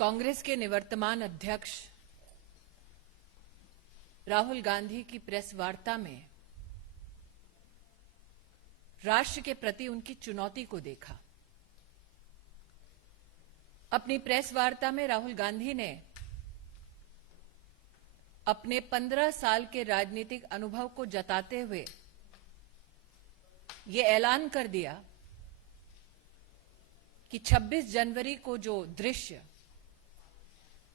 कांग्रेस के निवर्तमान अध्यक्ष राहुल गांधी की प्रेस वार्ता में राष्ट्र के प्रति उनकी चुनौती को देखा। अपनी प्रेस वार्ता में राहुल गांधी ने अपने 15 साल के राजनीतिक अनुभव को जताते हुए ये ऐलान कर दिया कि 26 जनवरी को जो दृश्य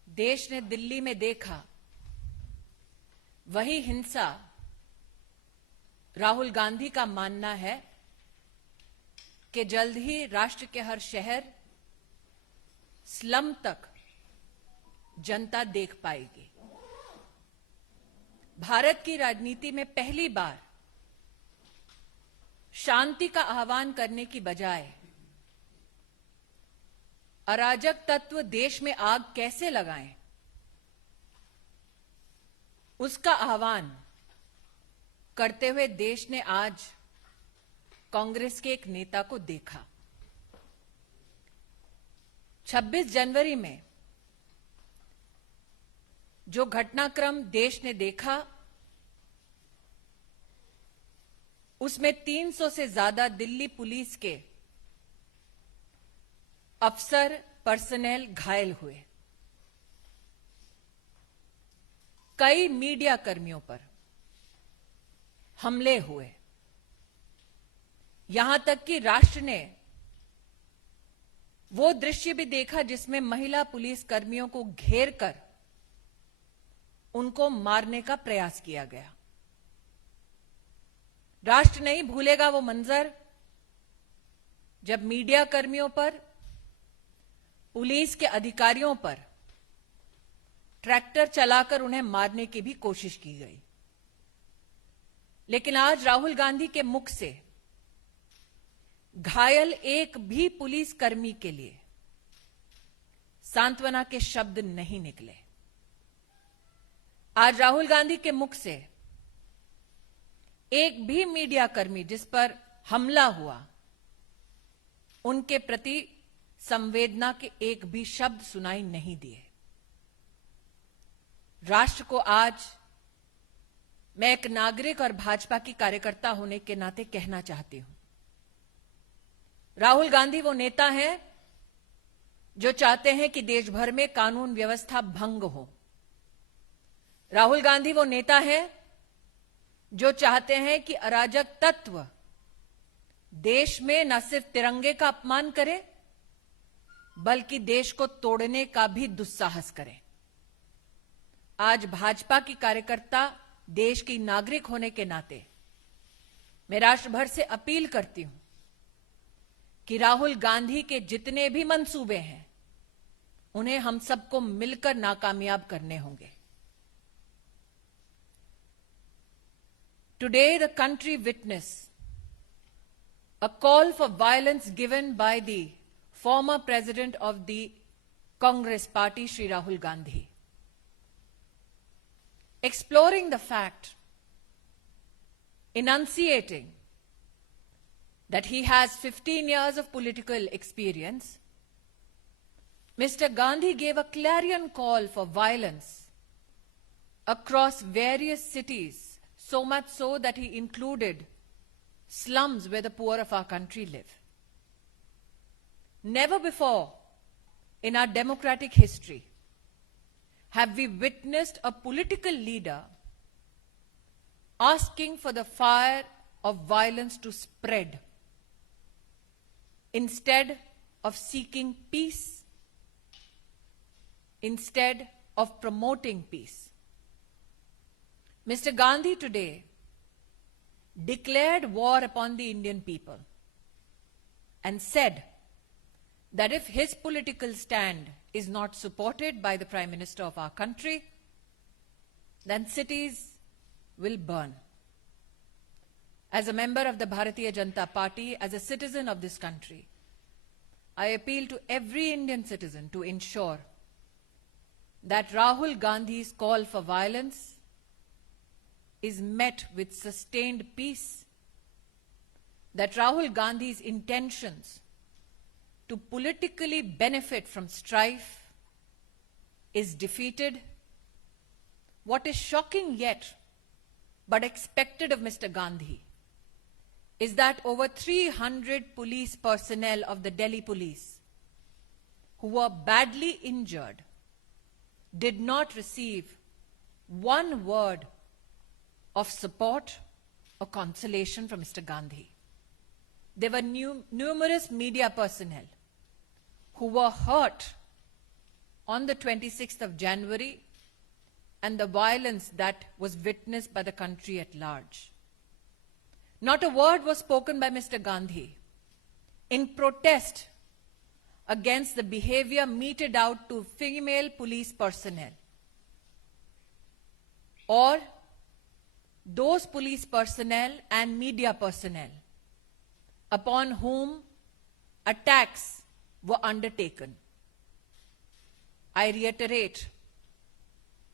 देश ने दिल्ली में देखा, वही हिंसा राहुल गांधी का मानना है कि जल्द ही राष्ट्र के हर शहर, स्लम तक जनता देख पाएगी। भारत की राजनीति में पहली बार शांति का आह्वान करने की बजाय अराजक तत्व देश में आग कैसे लगाएं, उसका आह्वान करते हुए देश ने आज कांग्रेस के एक नेता को देखा। 26 जनवरी में जो घटनाक्रम देश ने देखा, उसमें 300 से ज्यादा दिल्ली पुलिस के अफसर, पर्सनेल घायल हुए। कई मीडिया कर्मियों पर हमले हुए। यहां तक कि राष्ट्र ने वो दृश्य भी देखा जिसमें महिला पुलिस कर्मियों को घेर कर उनको मारने का प्रयास किया गया। राष्ट्र नहीं भूलेगा वो मंजर जब मीडिया कर्मियों पर, पुलिस के अधिकारियों पर ट्रैक्टर चलाकर उन्हें मारने की भी कोशिश की गई। लेकिन आज राहुल गांधी के मुख से घायल एक भी पुलिस कर्मी के लिए सांत्वना के शब्द नहीं निकले। आज राहुल गांधी के मुख से एक भी मीडिया कर्मी जिस पर हमला हुआ, उनके प्रति संवेदना के एक भी शब्द सुनाई नहीं दिए। राष्ट्र को आज मैं एक नागरिक और भाजपा की कार्यकर्ता होने के नाते कहना चाहती हूं, राहुल गांधी वो नेता हैं जो चाहते हैं कि देश भर में कानून व्यवस्था भंग हो। राहुल गांधी वो नेता हैं जो चाहते हैं कि अराजक तत्व देश में न सिर्फ तिरंगे का अपमान करें, बल्कि देश को तोड़ने का भी दुस्साहस करें। आज भाजपा की कार्यकर्ता, देश की नागरिक होने के नाते मैं राष्ट्र भर से अपील करती हूं कि राहुल गांधी के जितने भी मंसूबे हैं, उन्हें हम सबको मिलकर नाकामयाब करने होंगे। Today the country witnessed a call for violence given by the former president of the Congress party, Shri Rahul Gandhi. Exploring the fact, enunciating that he has 15 years of political experience, Mr. Gandhi gave a clarion call for violence across various cities, so much so that he included slums where the poor of our country live. Never before in our democratic history have we witnessed a political leader asking for the fire of violence to spread instead of seeking peace, instead of promoting peace. Mr. Gandhi today declared war upon the Indian people and said that if his political stand is not supported by the Prime Minister of our country, then cities will burn. As a member of the Bharatiya Janata Party, as a citizen of this country, I appeal to every Indian citizen to ensure that Rahul Gandhi's call for violence is met with sustained peace, that Rahul Gandhi's intentions to politically benefit from strife is defeated. What is shocking yet, but expected of Mr. Gandhi, is that over 300 police personnel of the Delhi police who were badly injured did not receive one word of support or consolation from Mr. Gandhi. There were numerous media personnel who were hurt on the 26th of January and the violence that was witnessed by the country at large. Not a word was spoken by Mr. Gandhi in protest against the behavior meted out to female police personnel or those police personnel and media personnel upon whom attacks were undertaken. I reiterate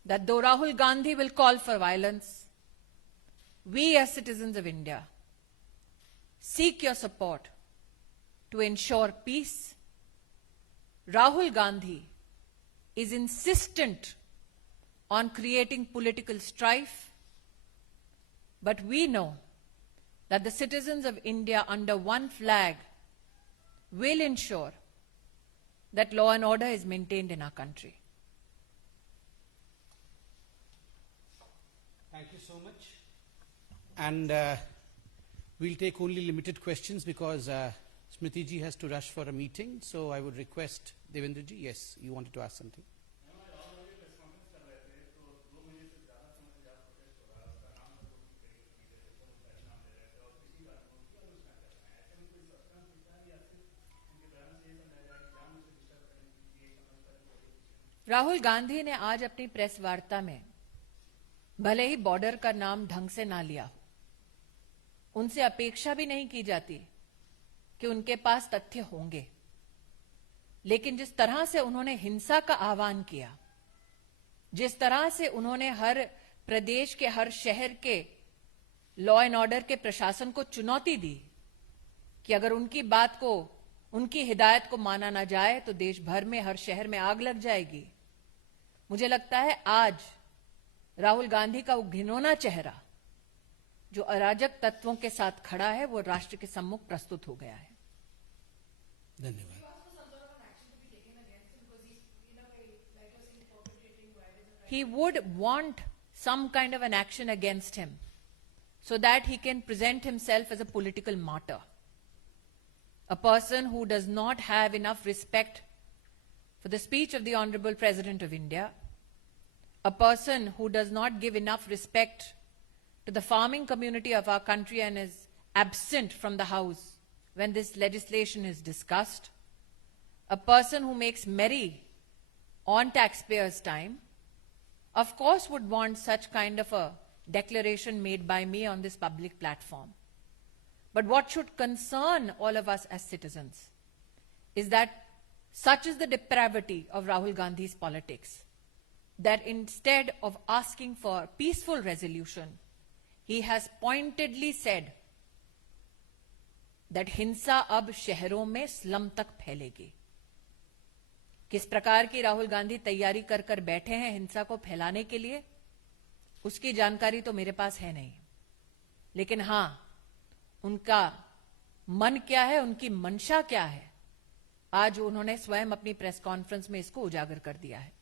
that though Rahul Gandhi will call for violence, we as citizens of India seek your support to ensure peace. Rahul Gandhi is insistent on creating political strife, but we know that the citizens of India under one flag will ensure that law and order is maintained in our country. Thank you so much. And we'll take only limited questions because Smriti ji has to rush for a meeting. So I would request Devendra ji, yes, you wanted to ask something. Rahul Gandhi ने आज अपनी press वार्ता में भले ही border का नाम ढंग से ना लिया, उनसे अपेक्षा भी नहीं की जाती कि उनके पास तथ्य होंगे, लेकिन जिस तरह से उन्होंने हिंसा का आह्वान किया, जिस तरह से उन्होंने हर प्रदेश के हर शहर के लॉ एंड ऑर्डर के प्रशासन को चुनौती दी कि अगर उनकी बात को, उनकी हिदायत को माना ना जाए तो देश भर में हर शहर में आग लग जाएगी। मुझे लगता है आज राहुल गांधी का वो घिनौना चेहरा जो अराजक तत्वों के साथ खड़ा है वो राष्ट्र के सम्मुख प्रस्तुत हो गया है। धन्यवाद। He would want some kind of an action against him so that he can present himself as a political martyr. A person who does not have enough respect for the speech of the Honorable President of India, a person who does not give enough respect to the farming community of our country and is absent from the House when this legislation is discussed, a person who makes merry on taxpayers' time, of course would want such kind of a declaration made by me on this public platform. But what should concern all of us as citizens is that such is the depravity of Rahul Gandhi's politics, that instead of asking for peaceful resolution, he has pointedly said that हिंसा अब शहरों में slum तक फैलेगी। किस प्रकार की राहुल गांधी तैयारी कर कर बैठे हैं हिंसा को फैलाने के लिए, उसकी जानकारी तो मेरे पास है नहीं, लेकिन हां, उनका मन क्या है, उनकी मंशा क्या है, आज उन्होंने स्वयं अपनी प्रेस कॉन्फ्रेंस में इसको उजागर कर दिया है।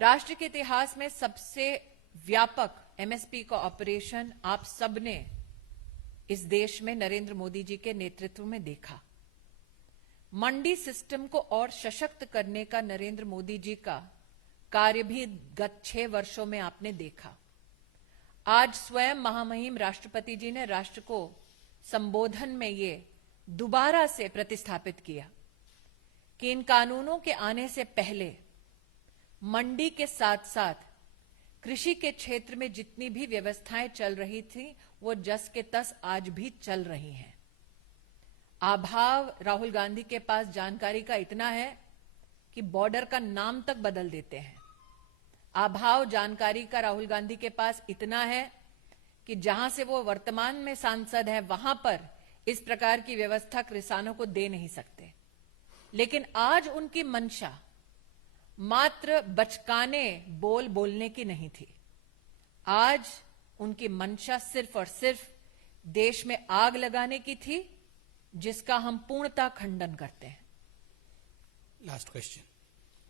राष्ट्र के इतिहास में सबसे व्यापक एमएसपी का ऑपरेशन आप सबने इस देश में नरेंद्र मोदी जी के नेतृत्व में देखा। मंडी सिस्टम को और सशक्त करने का नरेंद्र मोदी जी का कार्य भी गत 6 वर्षों में आपने देखा। आज स्वयं महामहिम राष्ट्रपति जी ने राष्ट्र को संबोधन में ये दोबारा से प्रतिस्थापित किया कि इन कानूनों के आने से पहले मंडी के साथ साथ कृषि के क्षेत्र में जितनी भी व्यवस्थाएं चल रही थी वो जस के तस आज भी चल रही हैं। अभाव राहुल गांधी के पास जानकारी का इतना है कि बॉर्डर का नाम तक बदल देते हैं। अभाव जानकारी का राहुल गांधी के पास इतना है कि जहां से वो वर्तमान में सांसद है वहां पर इस प्रकार की व्यवस्था किसानों को दे नहीं सकते। लेकिन आज उनकी मंशा मात्र बचकाने बोल बोलने की नहीं थी। आज उनकी मंशा सिर्फ और सिर्फ देश में आग लगाने की थी, जिसका हम पूर्णतः खंडन करते हैं। Last question.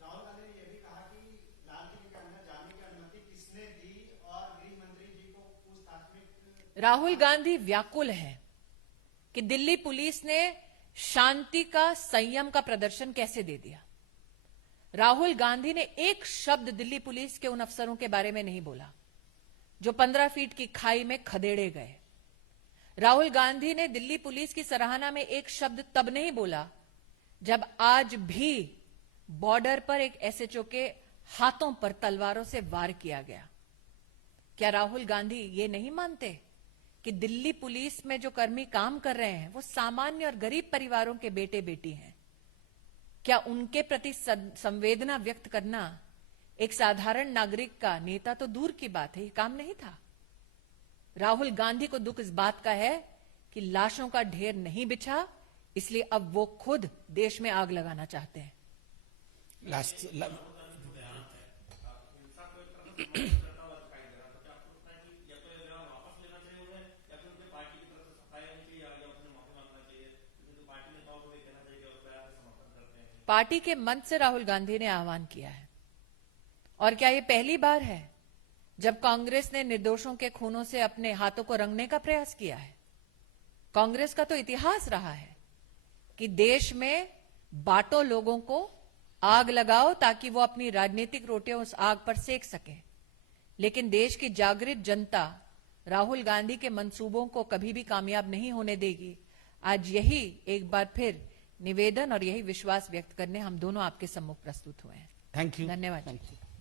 राहुल गांधी ने यह भी कहा कि लाल किले के अंदर जाने की अनुमति किसने दी और गृह मंत्री जी को पूछताछ में राहुल गांधी व्याकुल हैं कि दिल्ली पुलिस ने शांति का, संयम का प्रदर्शन कैसे दे दिया। राहुल गांधी ने एक शब्द दिल्ली पुलिस के उन अफसरों के बारे में नहीं बोला जो 15 फीट की खाई में खदेड़े गए। राहुल गांधी ने दिल्ली पुलिस की सराहना में एक शब्द तब नहीं बोला जब आज भी बॉर्डर पर एक एसएचओ के हाथों पर तलवारों से वार किया गया। क्या राहुल गांधी ये नहीं मानते कि दिल्ली पुलिस में जो कर्मी काम कर रहे हैं वो सामान्य और गरीब परिवारों के बेटे बेटी हैं? क्या उनके प्रति संवेदना व्यक्त करना एक साधारण नागरिक का, नेता तो दूर की बात है, ये काम नहीं था? राहुल गांधी को दुख इस बात का है कि लाशों का ढेर नहीं बिछा, इसलिए अब वो खुद देश में आग लगाना चाहते हैं। पार्टी के मंच से राहुल गांधी ने आह्वान किया है। और क्या ये पहली बार है जब कांग्रेस ने निर्दोषों के खूनों से अपने हाथों को रंगने का प्रयास किया है? कांग्रेस का तो इतिहास रहा है कि देश में बांटो लोगों को, आग लगाओ ताकि वो अपनी राजनीतिक रोटियां उस आग पर सेक सके। लेकिन देश की जागृत जनता राहुल गांधी के मंसूबों को कभी भी कामयाब नहीं होने देगी। आज यही एक बार फिर निवेदन और यही विश्वास व्यक्त करने हम दोनों आपके सम्मुख प्रस्तुत हुए हैं। Thank you. धन्यवाद। Thank you.